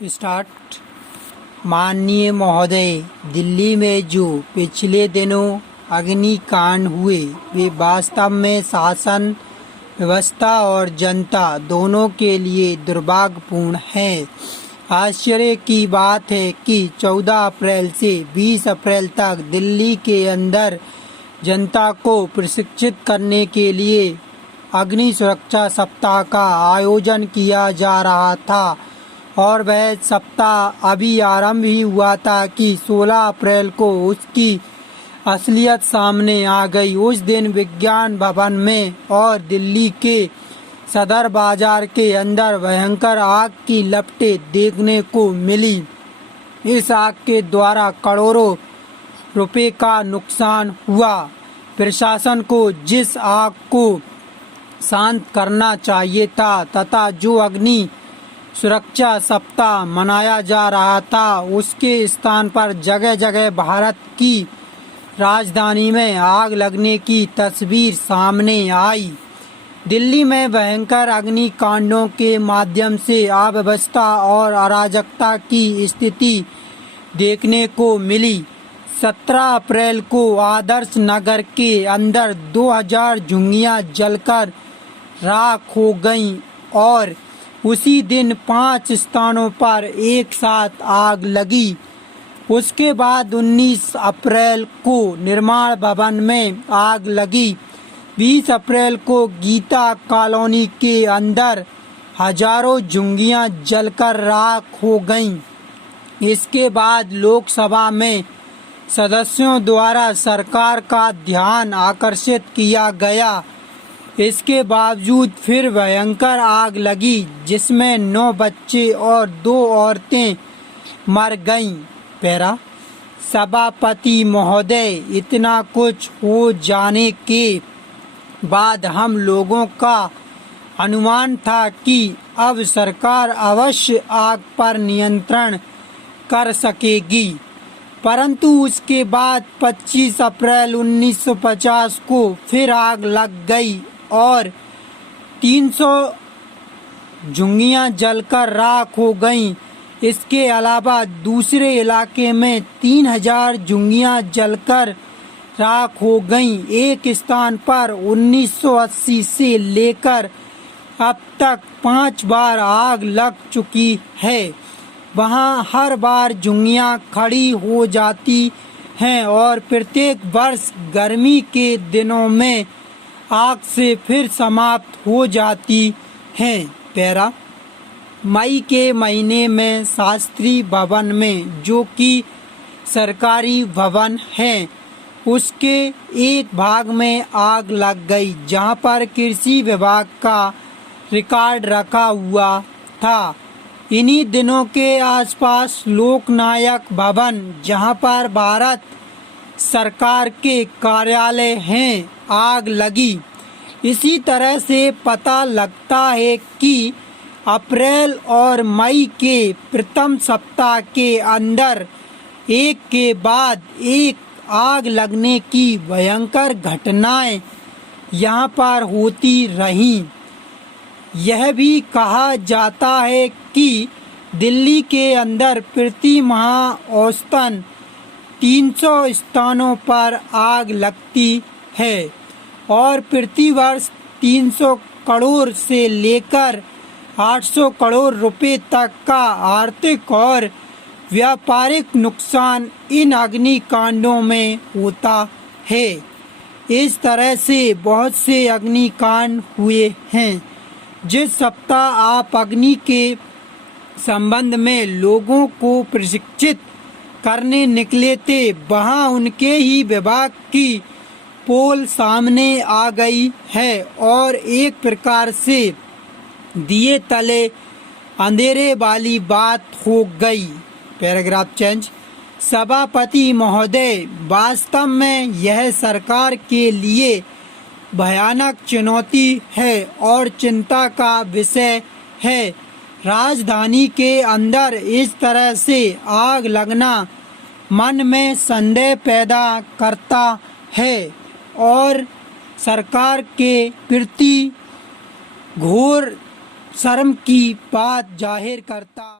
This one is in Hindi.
स्टार्ट। माननीय महोदय, दिल्ली में जो पिछले दिनों अग्निकांड हुए वे वास्तव में शासन व्यवस्था और जनता दोनों के लिए दुर्भाग्यपूर्ण है। आश्चर्य की बात है कि 14 अप्रैल से 20 अप्रैल तक दिल्ली के अंदर जनता को प्रशिक्षित करने के लिए अग्नि सुरक्षा सप्ताह का आयोजन किया जा रहा था और वह सप्ताह अभी आरंभ ही हुआ था कि 16 अप्रैल को उसकी असलियत सामने आ गई। उस दिन विज्ञान भवन में और दिल्ली के सदर बाजार के अंदर भयंकर आग की लपटें देखने को मिली। इस आग के द्वारा करोड़ों रुपए का नुकसान हुआ। प्रशासन को जिस आग को शांत करना चाहिए था तथा जो अग्नि सुरक्षा सप्ताह मनाया जा रहा था उसके स्थान पर जगह जगह भारत की राजधानी में आग लगने की तस्वीर सामने आई। दिल्ली में भयंकर अग्निकांडों के माध्यम से अव्यवस्था और अराजकता की स्थिति देखने को मिली। 17 अप्रैल को आदर्श नगर के अंदर 2000 झुग्गियां जलकर राख हो गईं और उसी दिन 5 स्थानों पर एक साथ आग लगी। उसके बाद 19 अप्रैल को निर्माण भवन में आग लगी। 20 अप्रैल को गीता कॉलोनी के अंदर हजारों झुग्गियां जलकर राख हो गईं। इसके बाद लोकसभा में सदस्यों द्वारा सरकार का ध्यान आकर्षित किया गया। इसके बावजूद फिर भयंकर आग लगी जिसमें 9 बच्चे और 2 औरतें मर गईं। पैरा सभापति महोदय, इतना कुछ हो जाने के बाद हम लोगों का अनुमान था कि अब सरकार अवश्य आग पर नियंत्रण कर सकेगी, परंतु उसके बाद 25 अप्रैल 1950 को फिर आग लग गई और 300 झुग्गियां जलकर राख हो गईं। इसके अलावा दूसरे इलाके में 3000 झुग्गियां जलकर राख हो गईं। एक स्थान पर 1980 से लेकर अब तक 5 बार आग लग चुकी है। वहां हर बार झुग्गियां खड़ी हो जाती हैं और प्रत्येक वर्ष गर्मी के दिनों में आग से फिर समाप्त हो जाती हैं। पैरा मई के महीने में शास्त्री भवन में, जो कि सरकारी भवन है, उसके एक भाग में आग लग गई जहां पर कृषि विभाग का रिकॉर्ड रखा हुआ था। इन्हीं दिनों के आसपास लोकनायक भवन, जहां पर भारत सरकार के कार्यालय हैं, आग लगी। इसी तरह से पता लगता है कि अप्रैल और मई के प्रथम सप्ताह के अंदर एक के बाद एक आग लगने की भयंकर घटनाएं यहाँ पर होती रहीं। यह भी कहा जाता है कि दिल्ली के अंदर प्रति माह औसतन 300 स्थानों पर आग लगती है और प्रति वर्ष 300 करोड़ से लेकर 800 करोड़ रुपए तक का आर्थिक और व्यापारिक नुकसान इन अग्निकांडों में होता है। इस तरह से बहुत से अग्निकांड हुए हैं। जिस सप्ताह आप अग्नि के संबंध में लोगों को प्रशिक्षित करने निकले थे, वहां उनके ही विभाग की पोल सामने आ गई है और एक प्रकार से दिए तले अंधेरे वाली बात हो गई। Paragraph change. सभापति महोदय, वास्तव में यह सरकार के लिए भयानक चुनौती है और चिंता का विषय है। राजधानी के अंदर इस तरह से आग लगना मन में संदेह पैदा करता है और सरकार के प्रति घोर शर्म की बात जाहिर करता